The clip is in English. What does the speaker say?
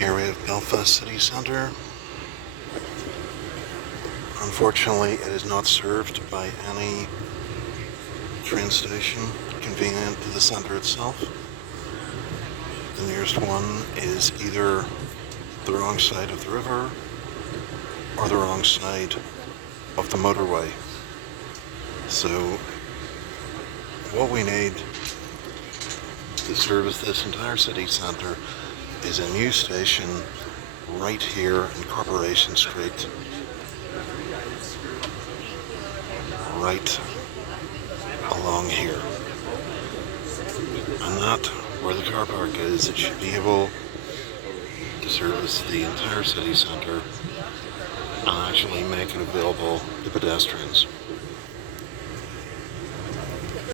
area of Belfast City Centre. Unfortunately, it is not served by any train station convenient to the centre itself. The nearest one is either the wrong side of the river or the wrong side of the motorway. So what we need to service this entire city centre is a new station right here in Corporation Street, right along here. And not where the car park is. It should be able to service the entire city centre and actually make it available to pedestrians.